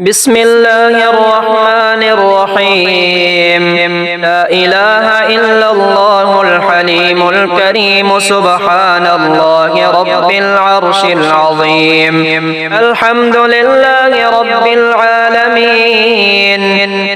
بسم الله الرحمن الرحيم لا إله إلا الله الحليم الكريم سبحان الله رب العرش العظيم الحمد لله رب العالمين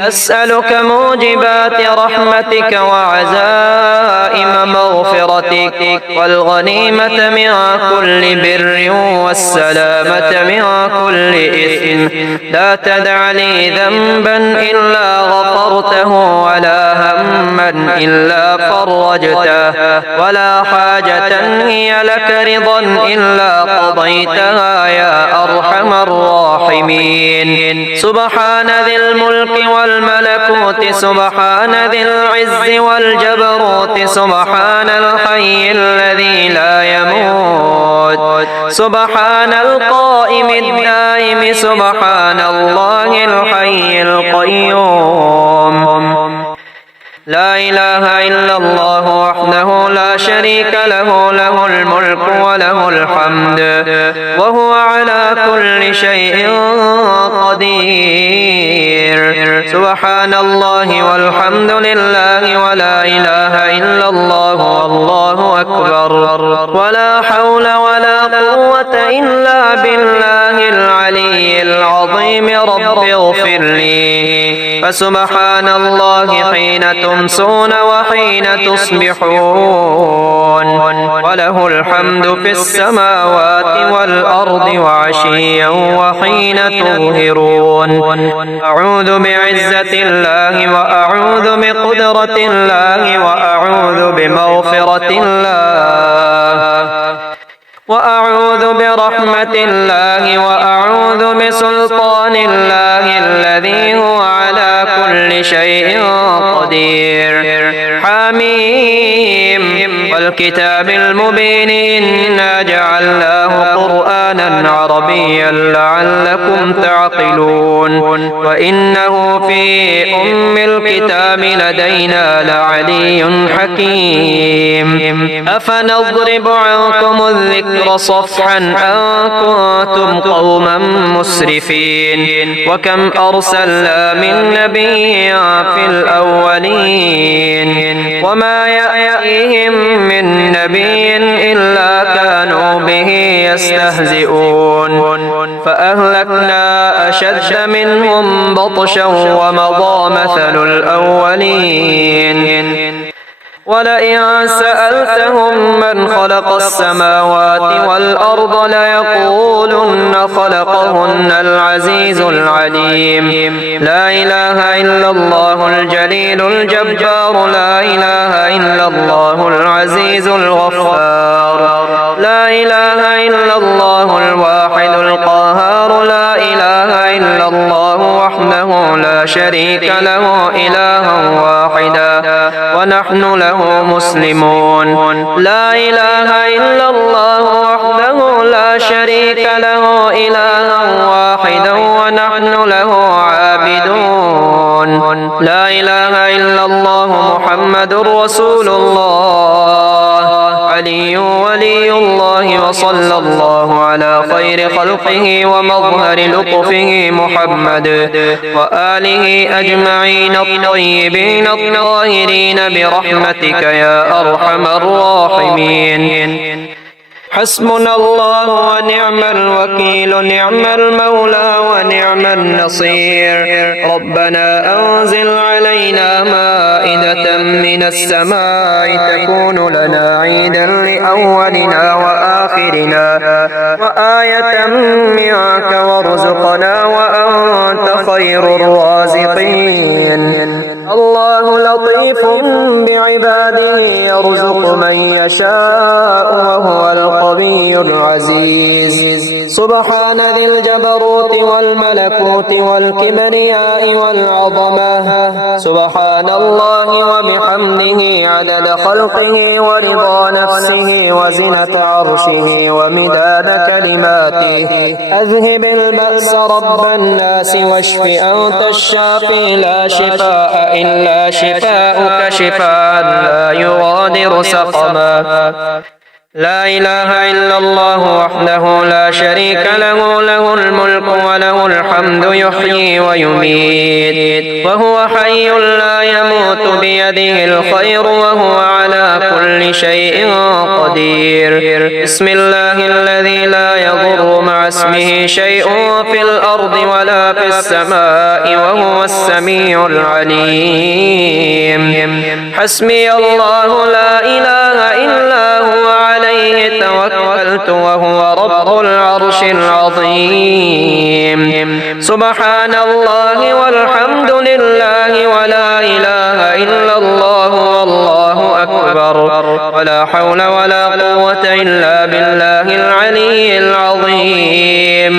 أسألك موجبات رحمتك وعزائم مغفرتك والغنيمة من كل بر والسلامة من كل إثم لا تدع لي ذنبا إلا غفرته ولا هما إلا فرجته ولا حاجة هي لك رضا إلا قضيتها يا أرحم الراحمين سبحان ذي الملك والملكوت سبحان ذي العز والجبروت سبحان الحي الذي لا يموت سبحان القائم الدائم سبحان الله الحي القيوم لا إله إلا الله وحده لا شريك له له الملك وله الحمد وهو على كل شيء قدير سبحان الله والحمد لله ولا إله إلا الله والله أكبر ولا حول ولا قوة إلا بالله العلي العظيم رب اغفر لي فسبحان الله حين تمسون وحين تصبحون وله الحمد في السماوات والأرض وعشيا وحين تظهرون أعوذ بعزة الله وأعوذ بقدرة الله وأعوذ بمغفرة الله وأعوذ برحمة الله وأعوذ بسلطان الله الذي هو على كل شيء قدير حميم والكتاب المبين إنا جعلناه قرآنا عربيا لعلكم تعقلون وإنه في أم الكتاب لدينا لعلي حكيم أفنضرب عنكم الذكر صفحا أن كنتم قوما مسرفين وكم أرسلنا من نبي في الأولين وما يأتيهم من نبي إلا كانوا به يستهزئون فأهلكنا أشد منهم بطشا ومضى مثل الأولين ولئن سألتهم من خلق السماوات والأرض ليقولن خلقهن العزيز العليم لا إله إلا الله الجليل الجبار لا إله إلا الله العزيز الغفار لا إله إلا الله الواحد القهار لا إله إلا الله وحده لا شريك له إلها واحدا ونحن له مسلمون لا إله إلا الله وحده لا شريك له إلها واحدا ونحن له عابدون لا إله إلا الله محمد رسول الله علي ولي الله وصلى الله على خير خلقه ومظهر لطفه محمد وآله أجمعين الطيبين الطاهرين برحمتك يا أرحم الراحمين حسبنا الله ونعم الوكيل نعم المولى ونعم النصير ربنا أنزل علينا مائدة من السماء تكون لنا عيدا لأولنا وآخرنا وآية منك وارزقنا وأنت خير الرازقين الله لطيف بعباده يرزق من يشاء وهو القوي العزيز سبحان ذي الجبروت والملكوت والكبرياء والعظمة سبحان الله وبحمده عدد خلقه ورضا نفسه وزنة عرشه ومداد كلماته أذهب البأس رب الناس واشف أنت الشافي لا شفاء إلا شفاءك شفاء لا يغادر سقما لا إله إلا الله وحده لا شريك له، له الملك وله الحمد يحيي ويميت وهو حي لا يموت بيده الخير وهو على كل شيء قدير. بسم الله الذي لا يضر مع اسمه شيء في الأرض ولا في السماء وهو السميع العليم. حسبي الله لا إله إلا هو عليه توكلت وهو رب العرش العظيم. سبحان الله والحمد لله ولا إله إلا الله والله أكبر ولا حول ولا قوة إلا بالله العلي العظيم.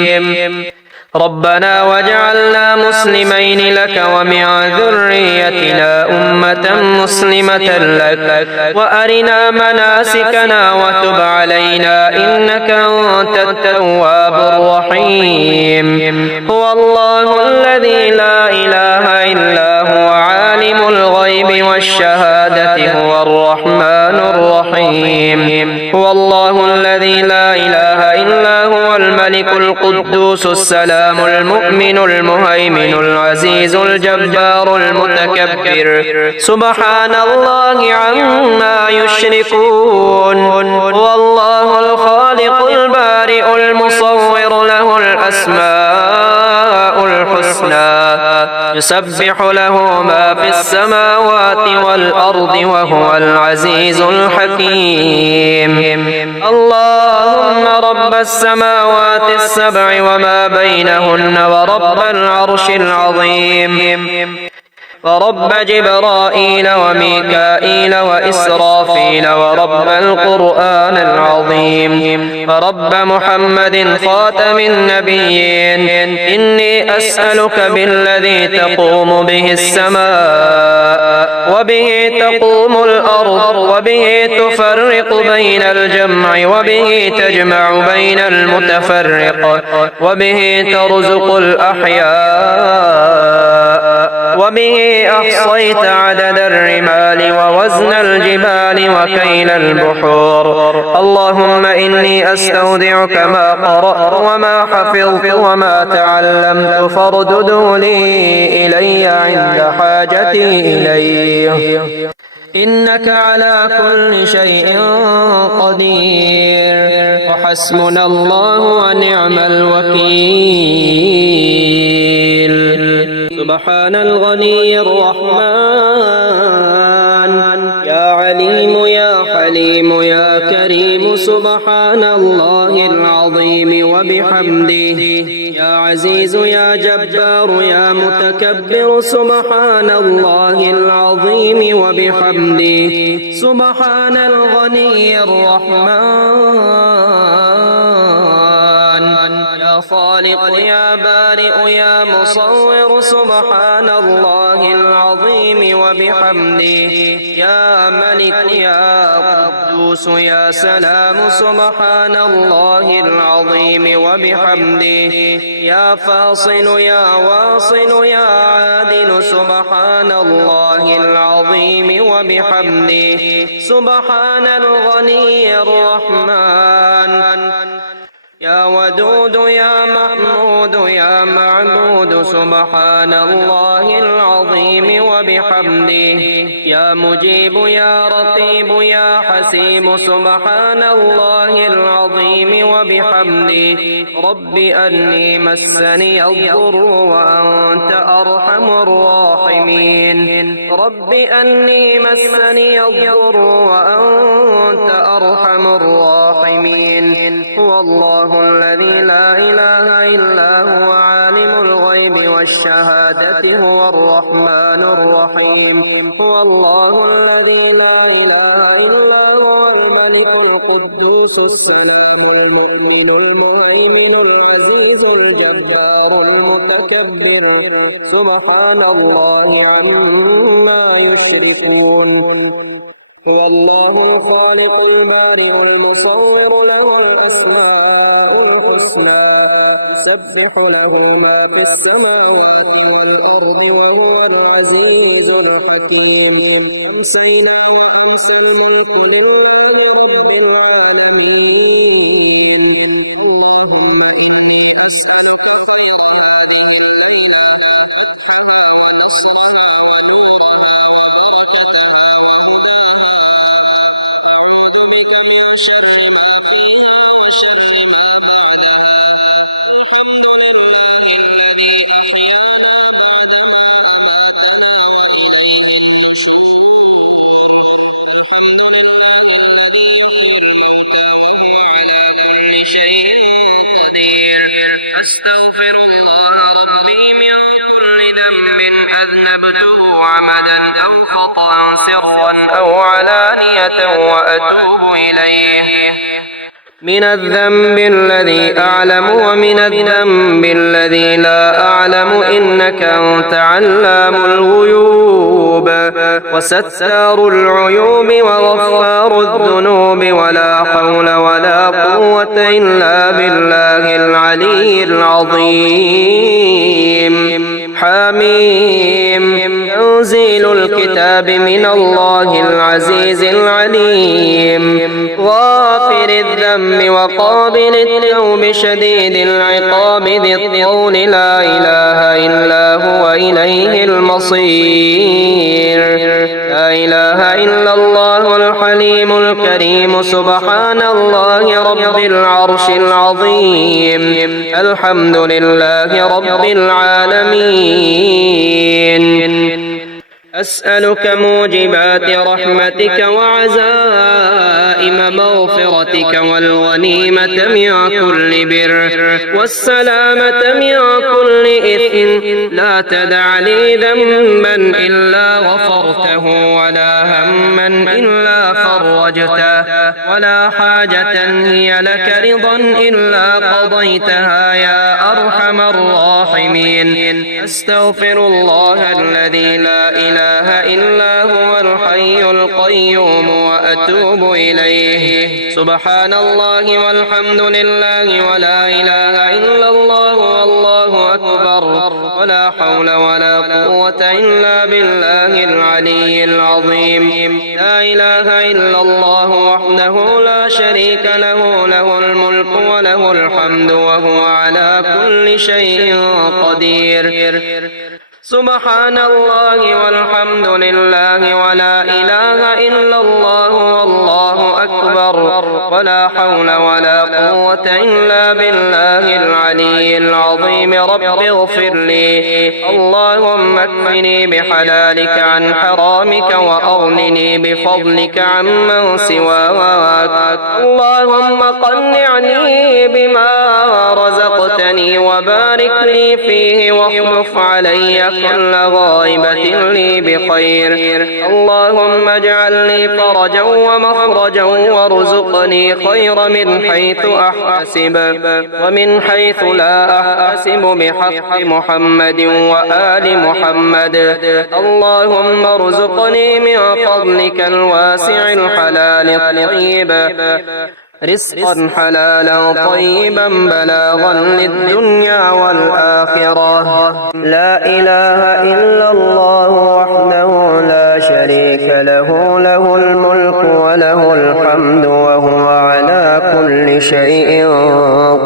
ربنا واجعلنا مسلمين لك ومن ذريتنا أمة مسلمة لك وأرنا مناسكنا وتب علينا إنك أنت التواب الرحيم. هو الله الذي لا إله إلا هو عالم الغيب والشهادة هو الرحمن الرحيم. هو الله الذي لا إله إلا هو الملك القدوس السلام المؤمن المهيمن العزيز الجبار المتكبر سبحان الله عما يشركون. هو الله الخالق البارئ المصور له الأسماء الحسنى يسبح له ما في السماوات والأرض وهو العزيز الحكيم. اللهم رب السماوات السبع وما بينهن ورب العرش العظيم ورب جبرائيل وميكائيل وإسرافيل ورب القرآن العظيم ورب محمد خاتم النبيين إني أسألك بالذي تقوم به السماء وبه تقوم الأرض وبه تفرق بين الجمع وبه تجمع بين المتفرق وبه ترزق الأحياء وبه أحصيت عدد الرمال ووزن الجبال وكيل البحور. اللهم إني أستودعك ما قرأت وما حفظت وما تعلمت فاردده لي إلي عند حاجتي إليه إنك على كل شيء قدير. وحسبنا الله ونعم الوكيل. سبحان الغني الرحمن يا عليم يا حليم يا كريم. سبحان الله العظيم وبحمده يا عزيز يا جبار يا متكبر. سبحان الله العظيم وبحمده. سبحان الغني الرحمن يا خالق يا بارئ يا مصور. سبحان الله العظيم وبحمده يا ملك يا قدوس يا سلام. سبحان الله العظيم وبحمده يا فاصل يا واصل يا عادل. سبحان الله العظيم وبحمده. سبحان الغني الرحمن يا ودود يا محمود يا معبود. سبحان الله العظيم وبحمده يا مجيب يا رقيب يا حسيب. سبحان الله العظيم وبحمده. رب أني مسني الضر وأنت أرحم الراحمين. رب أني مسني الضر وأنت أرحم الراحمين. هو الله الذي لا إله إلا هو عالم الغيب والشهادة هو الرحمن الرحيم. هو الله الذي لا إله إلا هو الملك القدوس السلام المؤمن المهيمن العزيز الجبار المتكبر. سبحان الله عما يشركون. هو الله الخالق البارئ المصور له الأسماء الحسنى يسبح له ما في السماوات والأرض وهو العزيز الحكيم. أمسينا وأمسى الملك لله رب العالمين أستغفر الله ربي من كل ذنب أذنبته عمدا أو خطأ سرا أو علانية وأتوب إليه من الذنب الذي أعلم ومن الذنب الذي لا أعلم إنك أنت علام الغيوب وستار العيوب وغفار الذنوب ولا حول ولا قوة إلا بالله العلي العظيم حميم تنزيل الكتاب من الله العزيز العليم غافر الذنب وقابل التوب شديد العقاب ذي الطول لا إله إلا هو إليه المصير لا إله إلا الله الحليم الكريم سبحان الله رب العرش العظيم الحمد لله رب العالمين أسألك موجبات رحمتك وعزائم مغفرتك والغنيمة من كل بر والسلامة من كل إثم لا تدع لي ذنبا إلا غفرته ولا هما إلا فرجته ولا حاجة هي لك رضا إلا قضيتها يا أرحم الراحمين أستغفر الله الذي لا إله إلا هو الحي القيوم وأتوب إليه سبحان الله والحمد لله ولا إله إلا الله والله أكبر ولا حول ولا قوة إلا بالله العلي العظيم لا إله إلا الله وحده لا شريك له له الملك وله الحمد وهو على كل شيء قدير سبحان الله والحمد لله ولا إله إلا الله والله أكبر ولا حول ولا قوة إلا بالله العلي العظيم رب اغفر لي اللهم اكفني بحلالك عن حرامك وأغنني بفضلك عمن سواك اللهم قنعني بما رزقتني وبارك لي فيه واخلف علي كل غائبة لي بخير اللهم اجعل لي فرجا ومخرجا وارزقني خير من حيث أحتسب ومن حيث لا أحتسب بحق محمد وآل محمد اللهم ارزقني من فضلك الواسع الحلال الطيب رزقا حلالا طيبا بلاغا للدنيا والآخرة لا إله إلا الله وحده لا شريك له له الملك وله الحمد وهو على كل شيء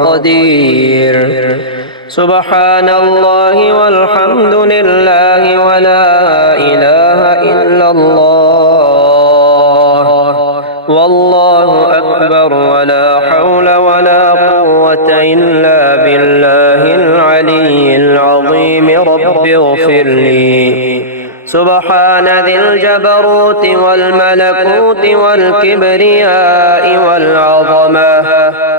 قدير سبحان الله والحمد لله ولا إله إلا الله والله أكبر ولا حول ولا قوة إلا بالله العلي العظيم رب اغفر لي سبحان ذي الجبروت والملكوت والكبرياء والعظمة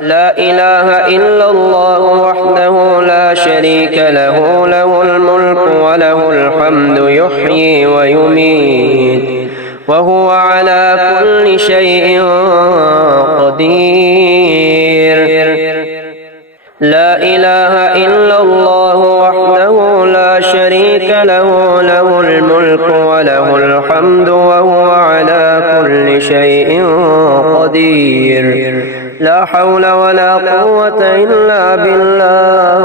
لا إله إلا الله وحده لا شريك له له الملك وله الحمد يحيي ويميت وهو على كل شيء قدير لا إله إلا الله وحده لا شريك له له الملك وله الحمد وهو على كل شيء قدير لا حول ولا قوة إلا بالله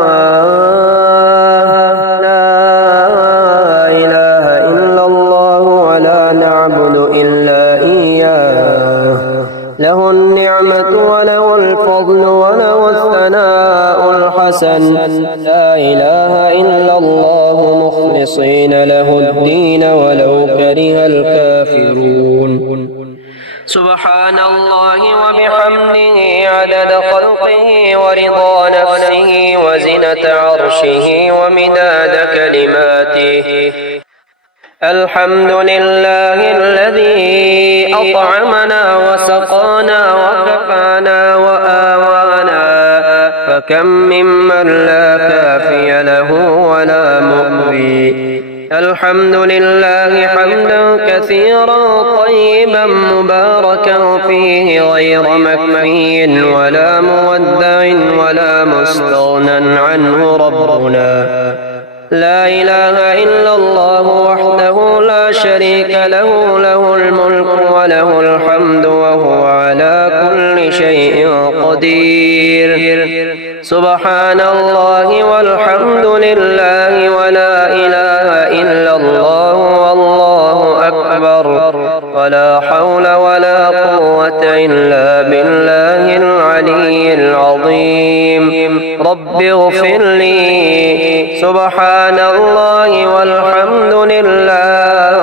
لا إله إلا الله ولا نعبد إلا إياه له النعمة وله الفضل وله الثناء الحسن لا إله إلا الله مخلصين له الدين ولو كره الكافرون سبحان الله وبحمده عدد خلقه ورضا نفسه وزنة عرشه ومداد كلماته. الحمد لله الذي أطعمنا وسقانا وكفانا وآوانا، فكم ممن لا كافي له ولا مؤوي. الحمد لله حمدا كثيرا طيبا مباركا فيه غير مكفي ولا مودع ولا مستغنى عنه ربنا. لا إله إلا الله وحده لا شريك له، له الملك وله الحمد وهو على كل شيء قدير. سبحان الله والحمد لله ولا إله إلا الله والله أكبر، ولا حول ولا قوة إلا بالله العلي العظيم. رب اغفر لي. سبحان الله والحمد لله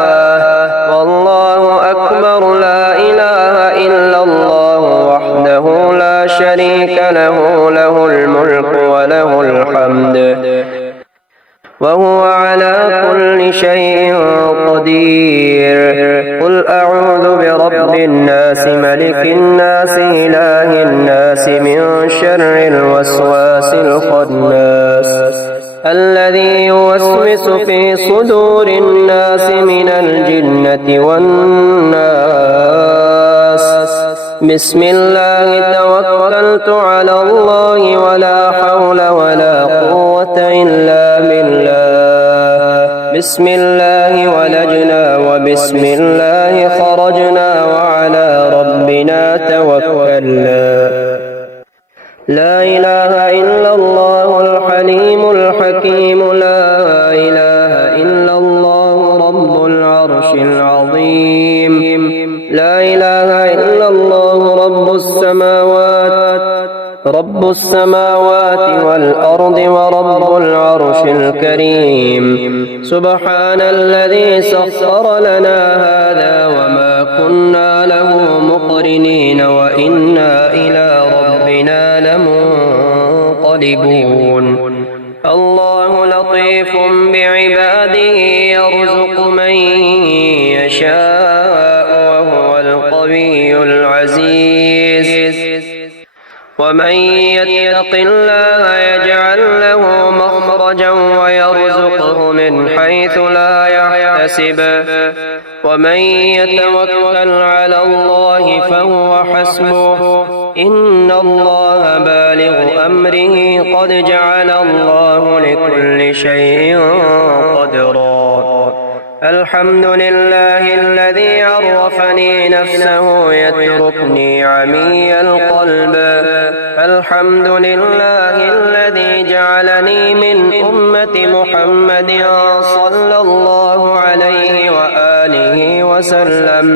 والله أكبر، لا إله إلا الله وحده لا شريك له، له الملك وله الحمد وهو على كل شيء قدير. قل أعوذ برب الناس ملك الناس إله الناس من شر الوسواس الخناس الذي يوسوس في صدور الناس من الجنة والناس. بسم الله توكلت على الله ولا حول ولا قوة إلا بالله. بسم الله ولجنا وبسم الله خرجنا وعلى ربنا توكلنا. لا إله إلا الله الحليم الحكيم، لا إله إلا الله رب العرش العظيم. لا إله إلا الله رب السماوات والأرض ورب العرش الكريم. سبحان الذي سخر لنا هذا وما كنا له مقرنين وإنا إلى ربنا لمنقلبون. الله لطيف بعباده يرزق من يشاء وهو القوي العزيز. ومن يتق الله يجعل له مخرجا ويرزقه من حيث لا يحتسب. ومن يتوكل على الله فهو حسبه، إن الله بالغ أمره قد جعل الله لكل شيء قدرا. الحمد لله الذي عرفني نفسه يتركني عمي القلب. الحمد لله الذي جعلني من أمة محمد صلى الله عليه وآله وسلم.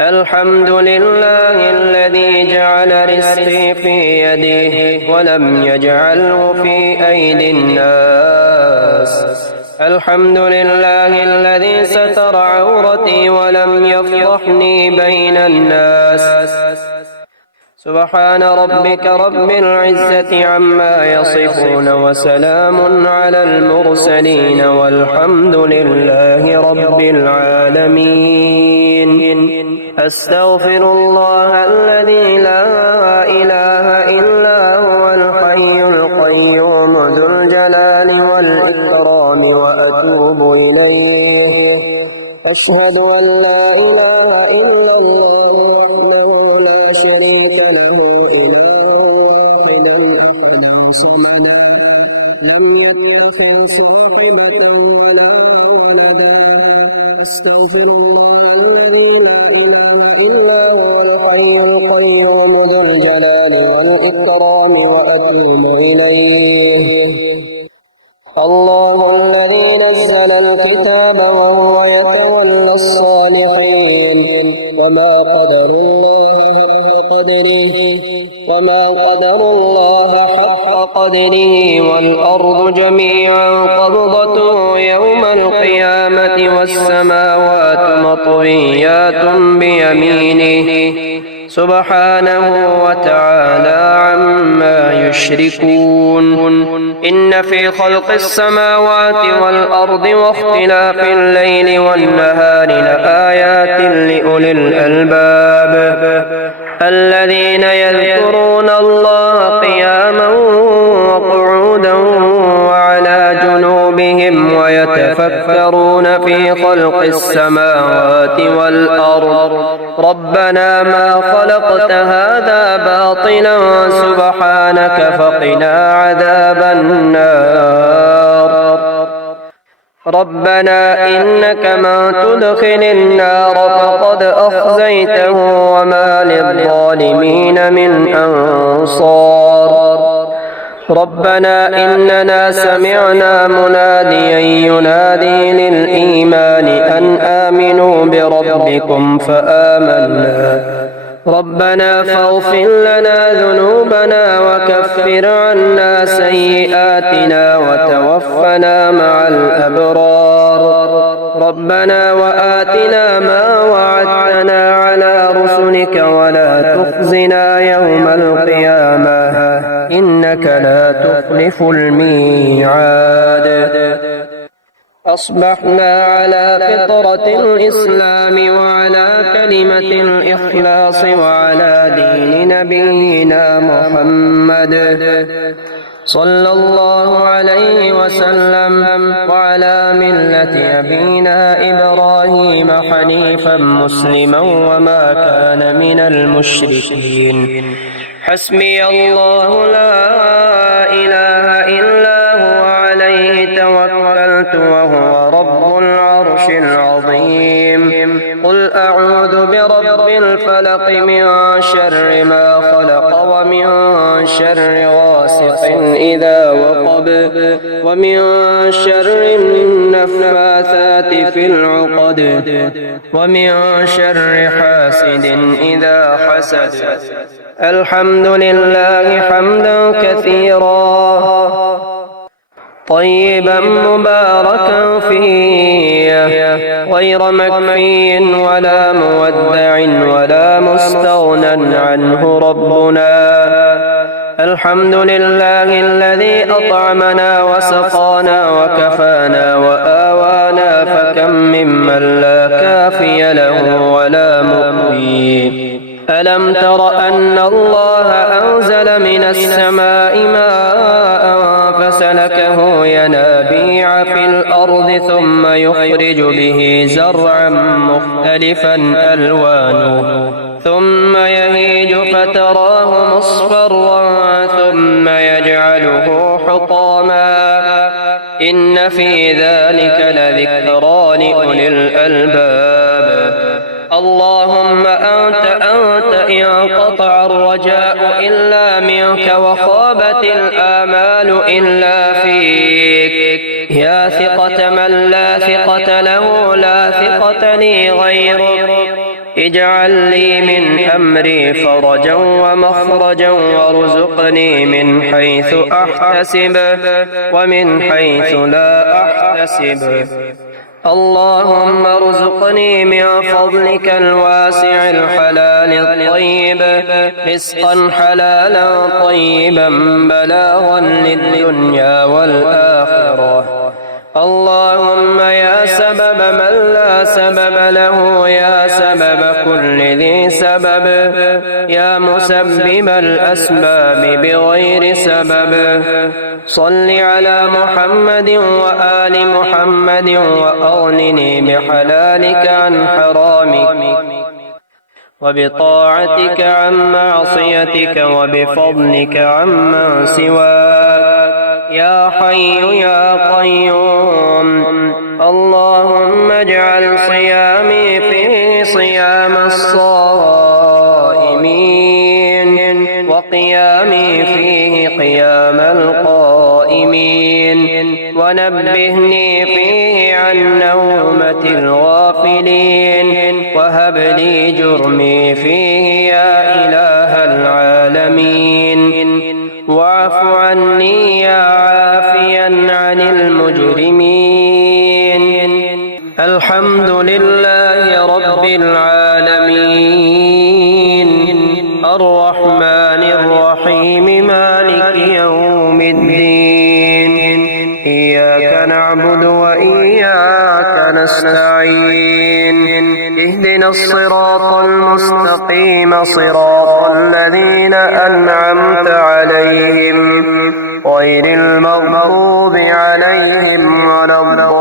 الحمد لله الذي جعل رزقي في يده ولم يجعله في أيدي الناس. الحمد لله الذي ستر عورتي ولم يفضحني بين الناس. سبحان ربك رب العزة عما يصفون وسلام على المرسلين والحمد لله رب العالمين. أستغفر الله الذي لا إله إلا هو الحي القيوم ذو الجلال والإكرام وأتوب إليه. أشهد أن لا إله إلا الله وحده لا شريك له، إله واحدا أحدا صمدا لم يتخذ صاحبة ولا ولدا. أستغفر الله الذي لا إله إلا هو الحي القيوم ذو الجلال والإكرام وأتوب إليه. الله الذي نزل الكتاب وهو يتولى الصالحين، وما قدر الله حق قدره والأرض جميعا قبضته يوم القيامة والسماوات مطويات بيمينه. سبحانه وتعالى عما يشركون إن في خلق السماوات والأرض واختلاف الليل والنهار لآيات لأولي الألباب الذين يذكرون الله قياما وقعودا وعلى جنوبهم ويتفكرون في خلق السماوات والأرض ربنا ما خلقت هذا باطلا سبحانك فقنا عذاب النار ربنا إنك من تدخل النار فقد أخزيته وما للظالمين من أنصار ربنا إننا سمعنا مناديا ينادي للإيمان أن آمنوا بربكم فآمنا ربنا فاغفر لنا ذنوبنا وكفر عنا سيئاتنا وتوفنا مع الأبرار ربنا وآتنا ما وعدتنا على رسلك ولا تخزنا يوم القيامة إنك لا تخلف الميعاد أصبحنا على فطرة الإسلام وعلى كلمة الإخلاص وعلى دين نبينا محمد صلى الله عليه وسلم وعلى ملة أبينا إبراهيم حنيفا مسلما وما كان من المشركين حسبي الله لا إله إلا هو عليه توكلت وهو رب العرش العظيم قل أعوذ برب الفلق من شر ما خلق ومن شر غاسق إذا وقب ومن شر النفاثات في العقد ومن شر حاسد إذا حسد الحمد لله حمدا كثيرا طيبا مباركا فيه غير مكفي ولا مودع ولا مستغنى عنه ربنا الحمد لله الذي أطعمنا وسقانا وكفانا وآوانا فكم ممن لا كافي له ولا مؤوي ألم تر أن الله أنزل من السماء ماء فسلكه ينابيع في الأرض ثم يخرج به زرعا مختلفا ألوانه ثم يهيج فتراه مصفرا ثم يجعله حطاما إن في ذلك لذكرى لأولي الألباب اللهم أنت انقطع الرجاء إلا منك وخابت الآمال إلا فيك يا ثقة من لا ثقة له لا ثقة لي غيرك اجعل لي من أمري فرجا ومخرجا وارزقني من حيث أحتسب ومن حيث لا أحتسب اللهم ارزقني من فضلك الواسع الحلال الطيب رزقا حلالا طيبا بلاغا للدنيا والآخرة اللهم يا سبب من لا سبب له يا سبب كل ذي سبب يا مسبب الأسباب بغير سبب صل على محمد وآل محمد وأغنني بحلالك عن حرامك وبطاعتك عن معصيتك وبفضلك عمن سواك يا حي يا قيوم اللهم اجعل صيامي فيه صيام الصائمين وقيامي فيه قيام القائمين ونبهني فيه عن نومة الغافلين وهب لي جرمي فيه يا إله العالمين واعف عني يا عافيا عن المجرمين الحمد لله رب العالمين نعبد وإياك نستعين اهدنا الصراط المستقيم صراط الذين أنعمت عليهم غير المغضوب عليهم ولا الضالين.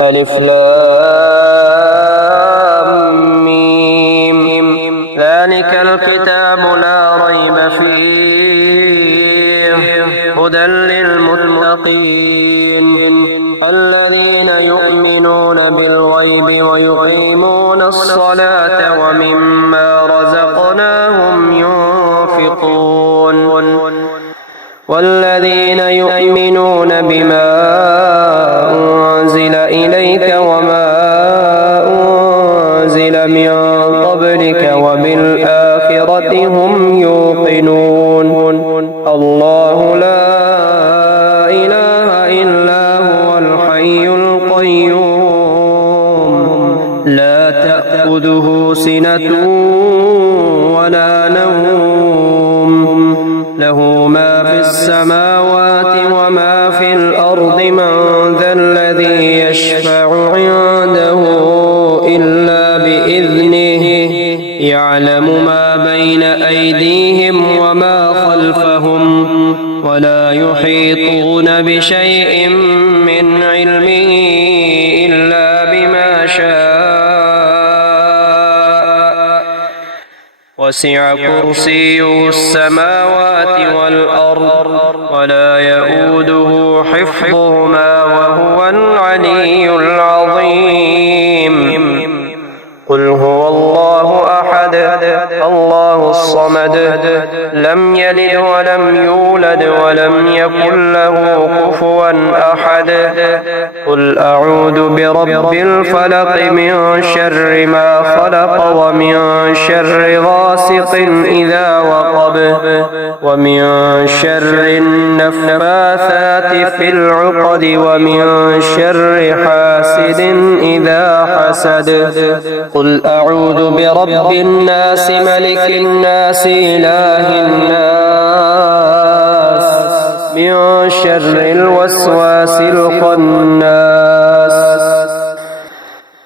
ألف لام ميم. ذلك الكتاب لا ريب فيه هدى للمتقين الذين يؤمنون بالغيب ويقيمون الصلاة ومما رزقناهم ينفقون والذين يؤمنون بما أنزل إليك وما أنزل من قبلك وبالآخرة هم يوقنون. الله لا إله إلا هو الحي القيوم لا تأخذه سنة ولا نوم له ما في السماوات وما في الأرض من ذا الذي يشفع عنده إلا بإذنه يعلم ما بين أيديهم وما خلفهم ولا يحيطون بشيء من علمه إلا بما شاء وسع كرسيه السماوات والأرض ولا يؤوده حفظهما وهو العلي العظيم. قل هو الله أحد الله الصمد لم يلد ولم يولد ولم يكن له كفوا أحد. قل أعوذ برب الفلق من شر ما خلق ومن شر غاسق إذا وقب ومن شر النفاثات في العقد ومن شر حاسد إذا حسد. قل أعوذ برب الناس ملك الناس إله الناس من شر الوسواس الخناس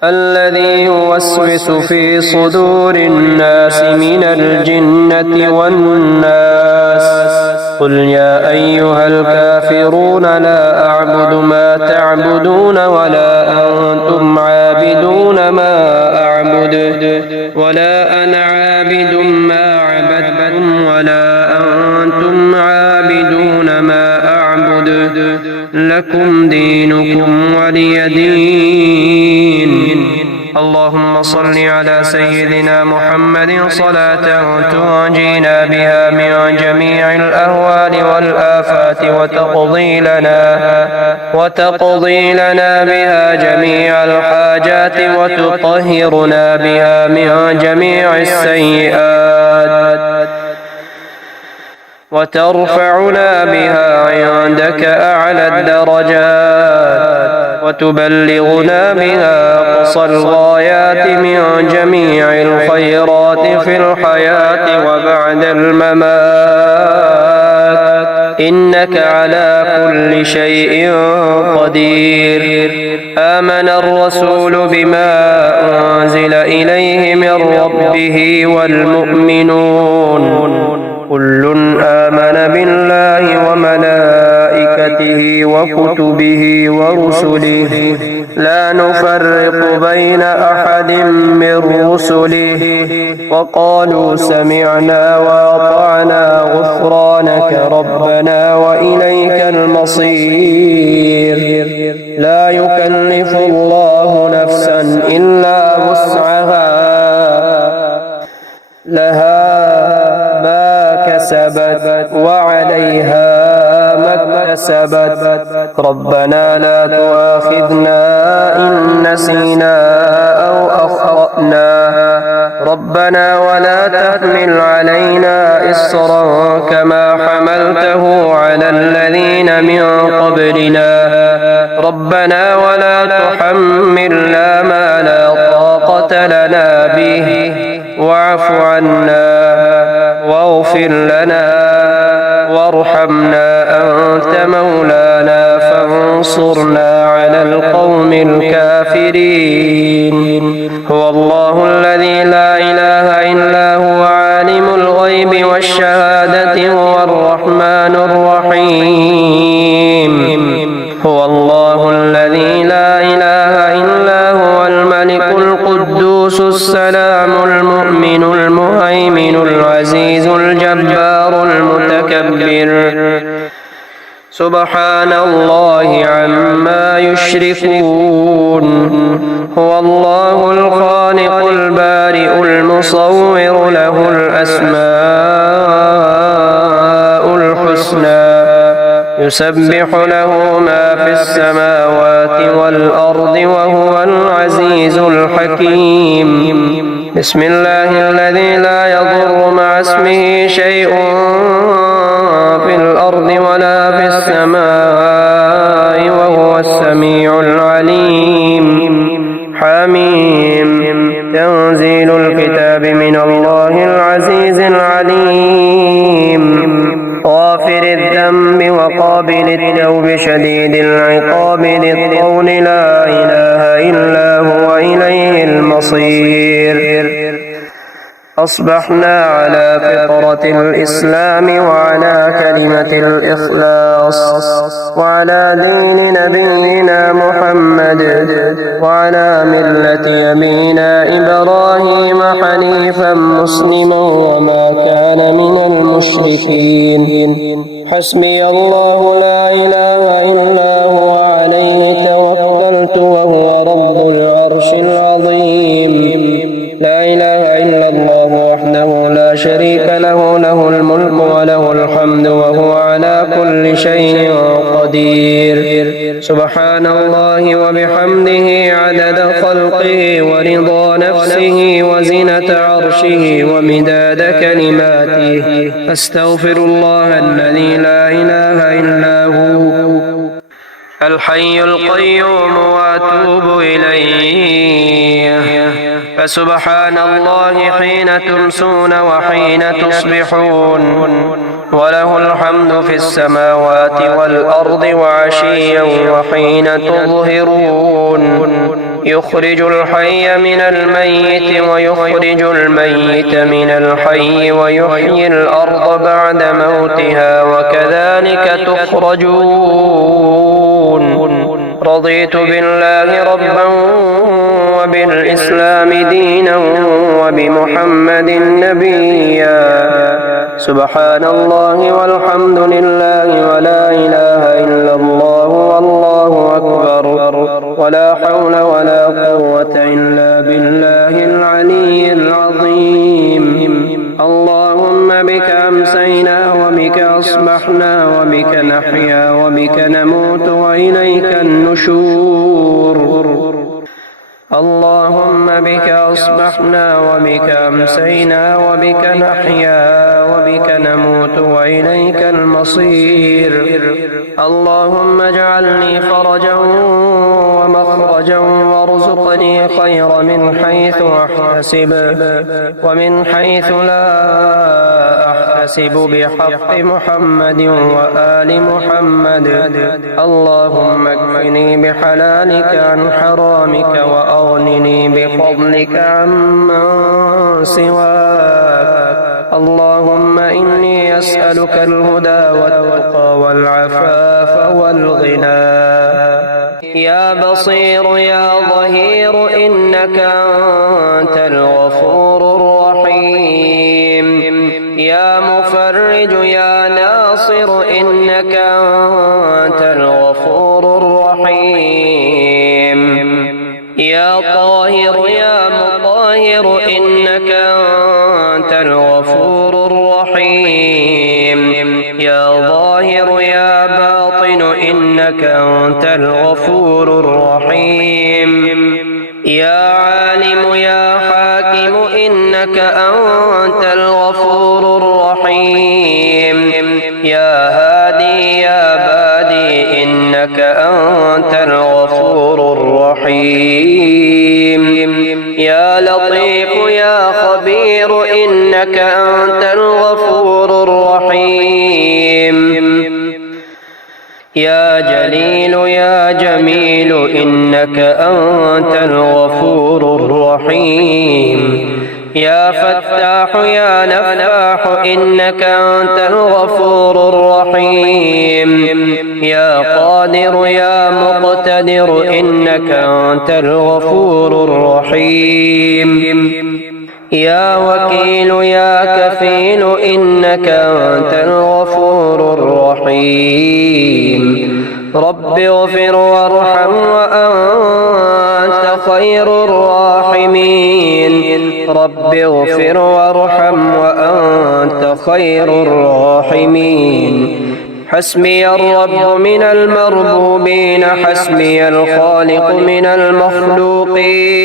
الذي يوسوس في صدور الناس من الجنة والناس. قل يا أيها الكافرون لا أعبد ما تعبدون ولا أنتم عابدون ما أعبد ولا أنا عابد ما عبدتم ولا أنتم عابدون ما أعبد لكم دينكم ولي دين. اللهم صل على سيدنا محمد صلاة تنجينا بها من جميع الأهوال والآفات وتقضي لنا بها جميع الحاجات وتطهرنا بها من جميع السيئات وترفعنا بها عندك أعلى الدرجات وتبلغنا بها أقصى الغايات من جميع الخيرات في الحياة وبعد الممات إنك على كل شيء قدير. آمن الرسول بما أنزل إليه من ربه والمؤمنون كل آمن بالله وملائكته وكتبه ورسله لا نفرق بين أحد من رسله وقالوا سمعنا وأطعنا غفرانك ربنا وإليك المصير. لا يكلف الله نفسا إلا وسعها لها ما كسبت وعليها ما اكتسبت. ربنا لا تؤاخذنا إن نسينا أو أخطأنا ربنا ولا تحمل علينا إصرا كما حملته على الذين من قبلنا ربنا ولا تحملنا ما لا طاقة لنا به واعف عنا واغفر لنا وارحمنا أنت مولانا فانصرنا على القوم الكافرين. هو الله الذي لا إله إلا هو عالم الغيب والشهادة هو الرحمن الرحيم. هو الله الذي لا إله إلا هو الملك القدوس السلام المؤمن المهيمن العزيز الجبار المتكبر سبحان الله عما يشركون. هو الله الخالق البارئ المصور له الأسماء الحسنى يسبح له ما في السماوات والأرض وهو العزيز الحكيم. بسم الله الذي لا يضر مع اسمه شيء في الأرض ولا في السماء وهو السميع العليم. حميم. تنزيل الكتاب من الله العزيز العليم. غافر الذنب وقابل التوب شديد العقاب ذي الطول لا إله إلا هو إليه المصير. أصبحنا على فطرة الإسلام وعلى كلمة الإخلاص وعلى دين نبينا محمد وعلى ملة يمينا إبراهيم حنيفا مسلما وما كان من المشركين. حسبي الله لا إله إلا هو عليه توكلت وهو رب العرش العظيم. لا إله إلا الله وحده لا شريك له له الملك وله الحمد وهو على كل شيء قدير. سبحان الله وبحمده عدد خلقه ورضا نفسه وزنة عرشه ومداد كلماته. أستغفر الله الذي لا إله إلا هو الحي القيوم وأتوب إليه. فسبحان الله حين تمسون وحين تصبحون وله الحمد في السماوات والأرض وعشيا وحين تظهرون. يخرج الحي من الميت ويخرج الميت من الحي ويحيي الأرض بعد موتها وكذلك تخرجون. رضيت بالله ربا وبالإسلام دينا وبمحمد نبيا. سبحان الله والحمد لله ولا إله إلا الله والله أكبر ولا حول ولا قوة إلا بالله العلي العظيم. اللهم بك أمسينا وبك أصبحنا وبك نحيا وبك نموت وإليك النشور. اللهم بك أصبحنا وبك أمسينا وبك نحيا وبك نموت وإليك المصير. اللهم اجعلني فرجا ومخرجا وارزقني خير من حيث أحتسب ومن حيث لا أحتسب بحق محمد وآل محمد. اللهم اكفني بحلالك عن حرامك وأغنني بفضلك عمن سواك. اللهم إني أسألك الهدى والتقى والعفاف والغنى. يا بصير يا ظهير إنك أنت الغفور الرحيم. يا مفرج يا ناصر إنك أنت الغفور الرحيم. يا طاهر يا مطهر إنك أنت الغفور الرحيم. يا ظاهر يا باطن إنك أنت الغفور الرحيم. يا عالم يا حاكم إنك أنت الغفور الرحيم. يا هادي يا بادي إنك أنت الغفور الرحيم. يا لطيف يا خبير إنك أنت الغفور الرحيم. يا جليل يا جميل إنك أنت الغفور الرحيم يا فتاح يا نفاح إنك أنت الغفور الرحيم يا قادر يا مقتدر إنك أنت الغفور الرحيم يا وكيل يا كفيل إنك أنت الغفور الرحيم رب اغفر وارحم وأنت خير الراحمين رب اغفر وارحم وأنت خير الراحمين حسبي الرب من المربوبين حسبي الخالق من المخلوقين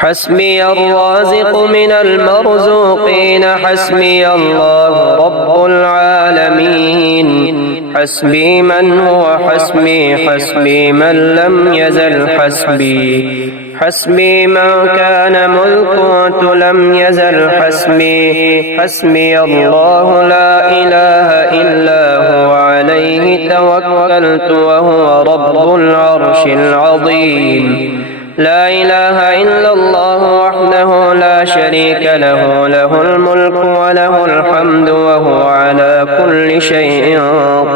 حسبي الرازق من المرزوقين حسبي الله رب العالمين حسبي من هو حسبي حسبي من لم يزل حسبي حسبي من كان مذ كنت لم يزل حسبي حسبي الله لا إله إلا هو عليه توكلت وهو رب العرش العظيم لا إله إلا الله وحده لا شريك له له الملك وله الحمد وهو على كل شيء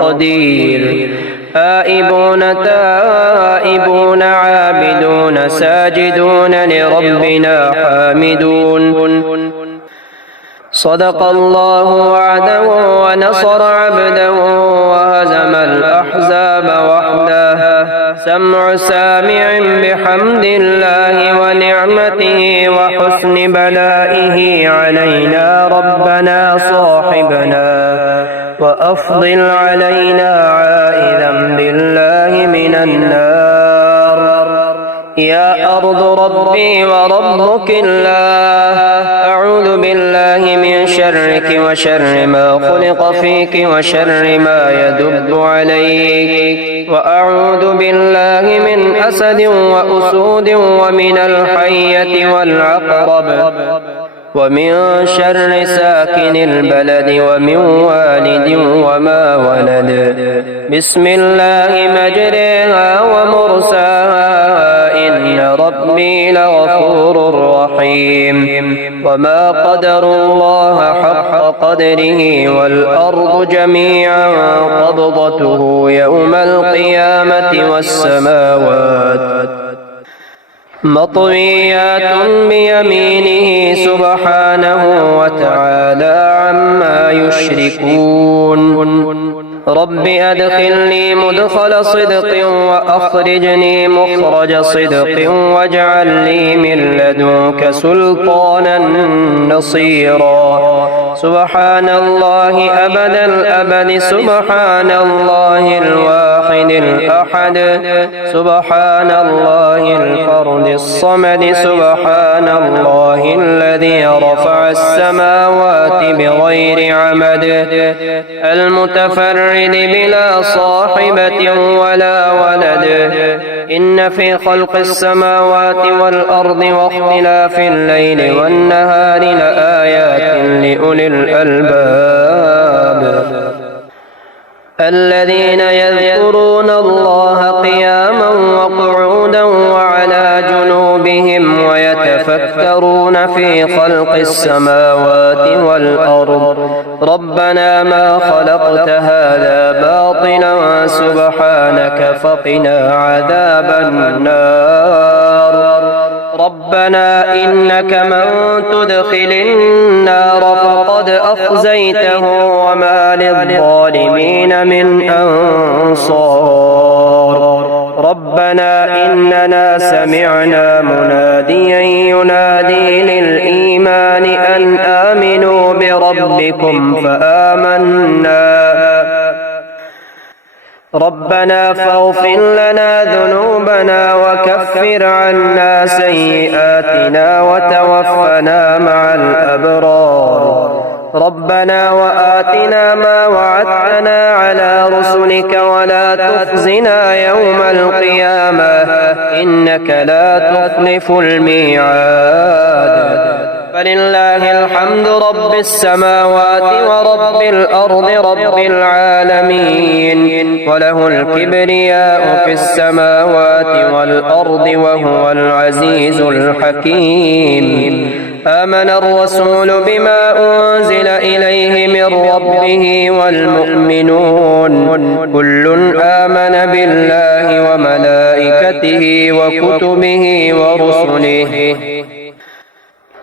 قدير آئبون تائبون عابدون ساجدون لربنا حامدون صدق الله وعده ونصر عبده وهزم الأحزاب وحده سمع سامع بحمد الله ونعمته وحسن بلائه علينا ربنا صاحبنا وأفضل علينا عائذا بالله من النار يا أرض ربي وربك الله أعوذ بالله من شرك وشر ما خلق فيك وشر ما يدب عليك وأعوذ بالله من أسد وأسود ومن الحية والعقرب ومن شر ساكن البلد ومن والد وما ولد بسم الله مجريها ومرساها إن ربي لغفور رحيم وما قدروا الله حق قدره والأرض جميعا قبضته يوم القيامة والسماوات مطويات بيمينه سبحانه وتعالى عما يشركون رب أدخلني مدخل صدق وأخرجني مخرج صدق واجعل لي من لدنك سلطانا نصيرا سبحان الله أبد الأبد سبحان الله الواحد الأحد سبحان الله الفرد الصمد سبحان الله الذي رفع السماوات بغير عمد المتفرد بلا صاحبة ولا ولد إن في خلق السماوات والأرض واختلاف الليل والنهار لآيات لأولي الألباب الذين يذكرون الله قياما وقعودا وعلى جنوبهم ويتفكرون في خلق السماوات والأرض ربنا ما خلقت هذا باطلا سبحانك فقنا عذاب النار ربنا إنك من تدخل النار فقد أخزيته وما للظالمين من أنصار ربنا إننا سمعنا مناديا ينادي للإيمان أن آمنوا بربكم فآمنا ربنا فاغفر لنا ذنوبنا وكفر عنا سيئاتنا وتوفنا مع الأبرار ربنا وآتنا ما وعدتنا على رسلك ولا تخزنا يوم القيامة إنك لا تخلف الميعاد فلله الحمد رب السماوات ورب الأرض رب العالمين وله الكبرياء في السماوات والأرض وهو العزيز الحكيم آمن الرسول بما أنزل إليه من ربه والمؤمنون كل آمن بالله وملائكته وكتبه ورسله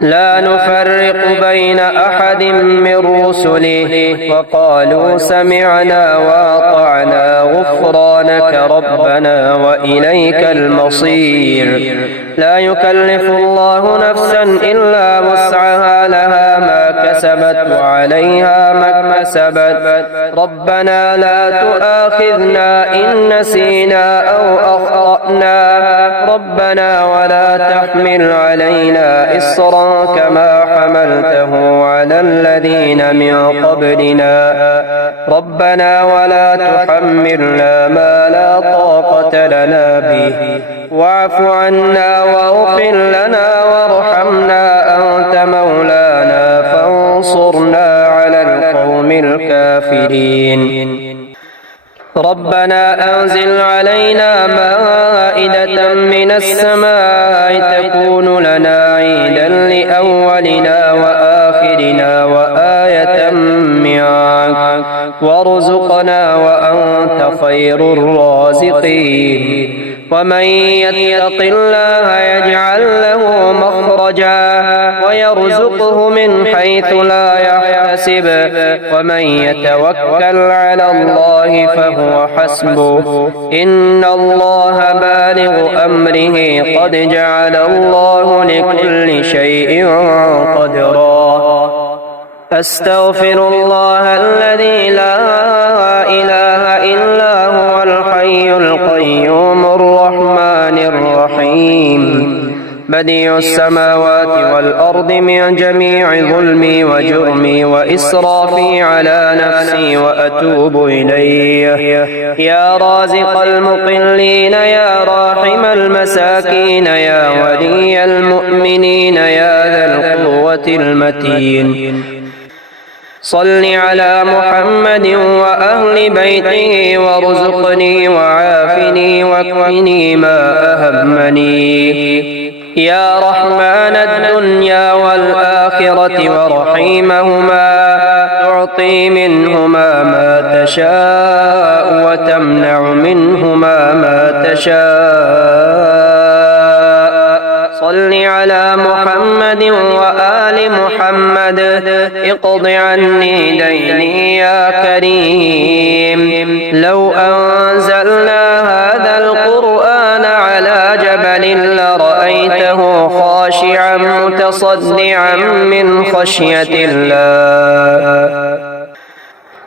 لا نفرق بين أحد من رسله وقالوا سمعنا وأطعنا غفرانك ربنا وإليك المصير لا يكلف الله نفسا إلا وسعها لها ما كسبت وعليها ما اكتسبت ربنا لا تؤاخذنا إن نسينا أو أخطأنا ربنا ولا تحمل علينا إصرا كما حملته على الذين من قبلنا ربنا ولا تحملنا ما لا طاقة لنا به واعف عنا واغفر لنا وارحمنا أنت مولانا فانصرنا على القوم الكافرين ربنا أنزل علينا مائدة من السماء تكون لنا عيدا لأولنا وآخرنا وآية منك وارزقنا وأنت خير الرازقين ومن يتق الله يجعل له مخرجا ويرزقه من حيث لا يحتسب ومن يتوكل على الله فهو حسبه إن الله بالغ أمره قد جعل الله لكل شيء قدرا أستغفر الله الذي لا إله إلا هو الحي القيوم الرحمن الرحيم بديع السماوات والأرض من جميع ظلمي وجرمي وإسرافي على نفسي وأتوب إليه يا رازق المقلين يا راحم المساكين يا ولي المؤمنين يا ذا القوة المتين صل على محمد وأهل بيته وارزقني وعافني واكفني ما أهمني يا رحمن الدنيا والآخرة ورحيمهما تعطي منهما ما تشاء وتمنع منهما ما تشاء صل على محمد وآل محمد اقض عني ديني يا كريم لو أنزلنا هذا القرآن على جبل لرأيته خاشعا متصدعا من خشية الله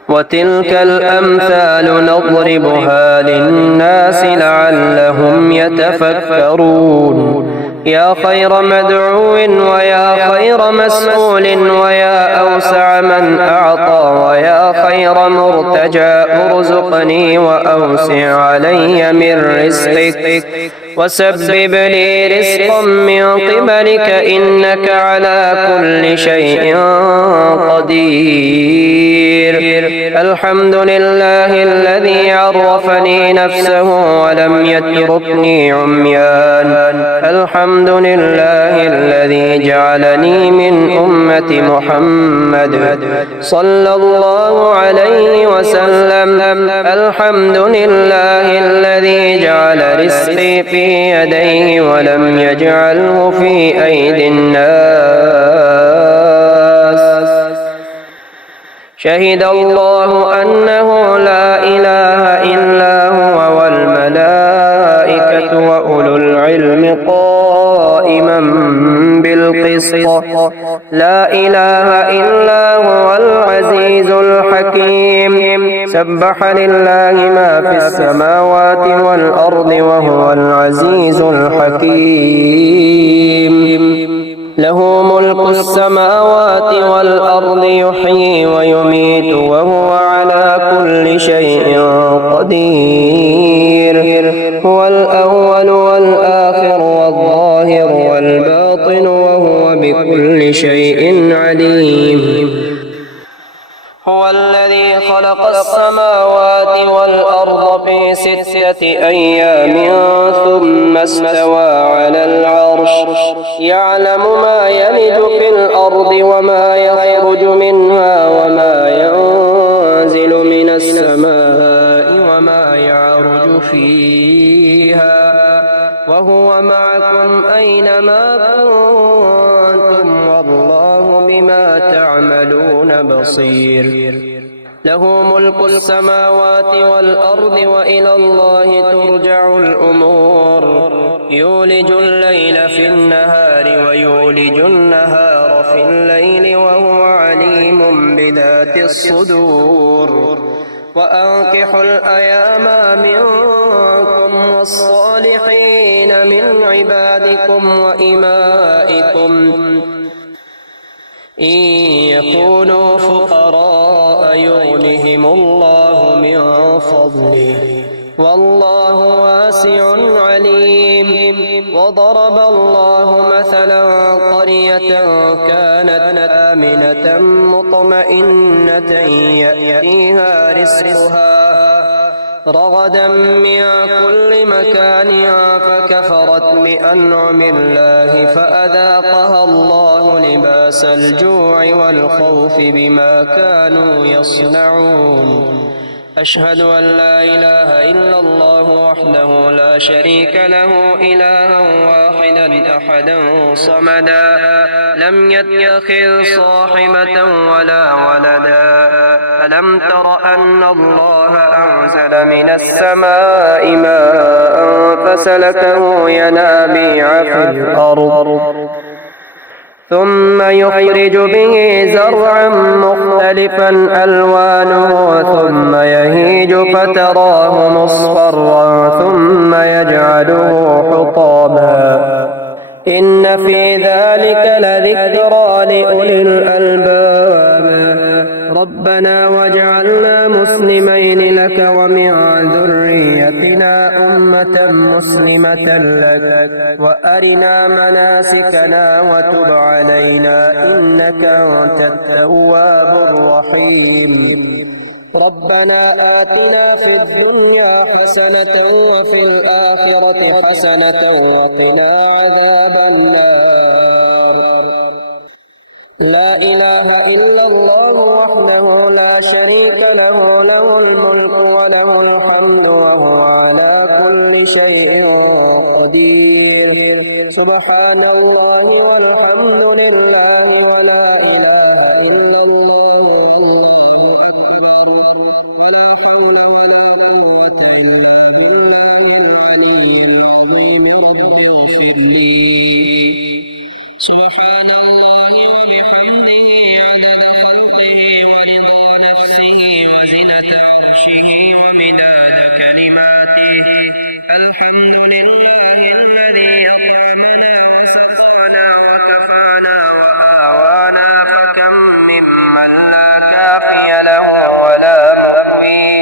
وتلك الأمثال نضربها للناس لعلهم يتفكرون يا خير مدعو ويا خير مسؤول ويا أوسع من أعطى ويا خير مرتجى ارزقني وأوسع علي من رزقك وسبب لي رزقا من قبلك إنك على كل شيء قدير الحمد لله الذي عرفني نفسه ولم يتركني عميان الحمد لله الذي جعلني من أمة محمد صلى الله عليه وسلم الحمد لله الذي جعل رزقي في يديه ولم يجعله في أيدي الناس شهد الله أنه لا إله إلا هو والملائكة وأولو العلم قائما بالقسط لا إله إلا هو العزيز الحكيم سبح لله ما في السماوات والأرض وهو العزيز الحكيم له ملك السماوات والأرض يحيي ويميت وهو على كل شيء قدير هو الأول والآخر والظاهر والباطن وهو بكل شيء الذي خلق السماوات والأرض في 6 أيام ثم استوى على العرش يعلم ما يلج في الأرض وما يخرج منها وما ينزل من السماء وما يعرج فيها وهو معكم أينما كنتم والله بما تعملون بصير. له ملك السماوات والأرض وإلى الله ترجع الأمور. يولج الليل في النهار ويولج النهار في الليل وهو عليم بذات الصدور. وأنكحوا الأيام منكم والصالحين من عبادكم وإمائكم إن يكونوا فقراء يغنهم الله من فضله والله واسع عليم. وضرب الله مثلا قرية كانت آمنة مطمئنة يأتيها رزقها رغدا من كل مكان فكفرت بأنعم الله فأذاقها الله لباس الجوع والخوف بما كانوا يصنعون. أشهد أن لا إله إلا الله وحده لا شريك له إلها واحدا أحدا صمدا لم يتخذ صاحبة ولا ولدا. ألم تر أن الله أنزل من السماء ماء فسلكه ينابيع في الأرض ثم يخرج به زرعا مختلفا ألوانه ثم يهيج فتراه مصفرا ثم يجعله حطاما إن في ذلك لذكرى لأولي الألباب. ربنا واجعلنا مسلمين لك ومن ذريتنا أمة مسلمة لك وأرنا مناسكنا وتب علينا إنك أنت التواب الرحيم. ربنا آتنا في الدنيا حسنة وفي الآخرة حسنة وقنا عذاب النار. لا إله إلا الله وحده لا شريك له له الملك وله الحمد وهو على كل شيء قدير. سبحان الله والحمد لله ولا إله إلا الله والله أكبر ولا حول ولا قوة إلا بالله العلي العظيم. رب اغفر لي. سبحان الله وبحمده عدد خلقه ورضا نفسه وزنة عرشه ومداد كلماته. الحمد لله الذي أطعمنا وسقانا وكفانا وآوانا فكم ممن لا كافي له ولا مؤوي.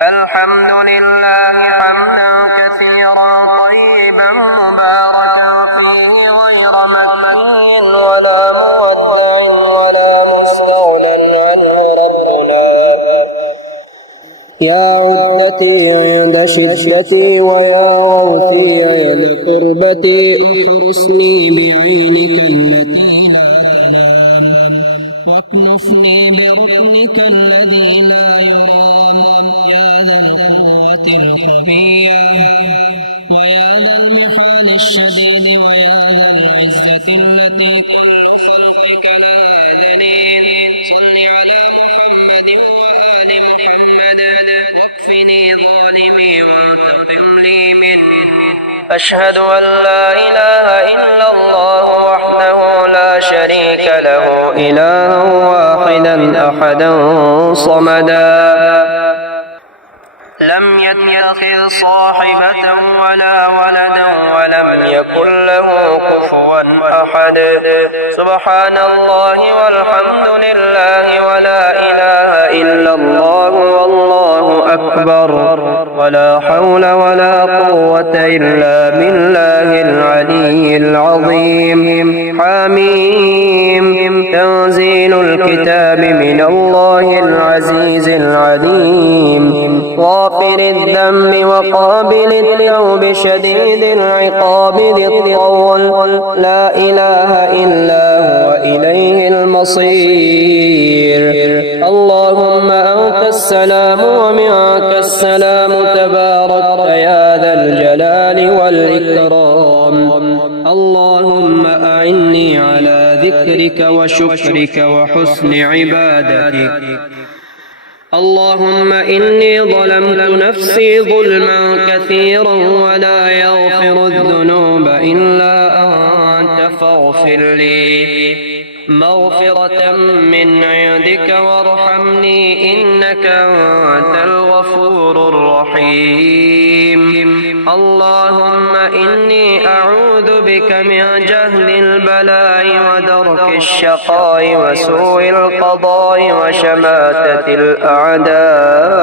فالحمد لله حمدا كثيرا طيبا مباركا فيه غير مكروه ولا مودع ولا مستغنى عنه. ربنا يا عدتي عند شدتي ويا غوثي يوم قربتي احرسني بعينك التي لا تنام واكنفني بركنك الذي لا يرام. يا ذا القوة القوية ويا ذا المحال الشديد ويا ذا العزة التي كل خلقك لها ذليل. صل على محمد وآل محمد واكفني ظالمي وانتقم لي منه. أشهد أن لا إله إلا الله وحده لا شريك له إلها واحدا أحدا صمدا لم يتخذ صاحبة ولا ولدا ولم يكن له كفوا أحد. سبحان الله والحمد لله ولا إله إلا الله والله أكبر ولا حول ولا قوة إلا بالله العلي العظيم. حميم تنزيل الكتاب من الله العزيز العليم غافر الذنب وقابل التوب شديد العقاب ذي الطول لا إله إلا هو إليه المصير اللهم أنت السلام ومنك السلام تباركت يا ذا الجلال والإكرام اللهم أعني على ذكرك وشكرك وحسن عبادتك اللهم إني ظلمت نفسي ظلما كثيرا ولا يغفر الذنوب إلا أنت فاغفر لي مغفرة من عندك وارحمني إنك أنت الغفور الرحيم اللهم إني أعوذ بك من جهل البلاء ودرك الشقاء وسوء القضاء وشماتة الأعداء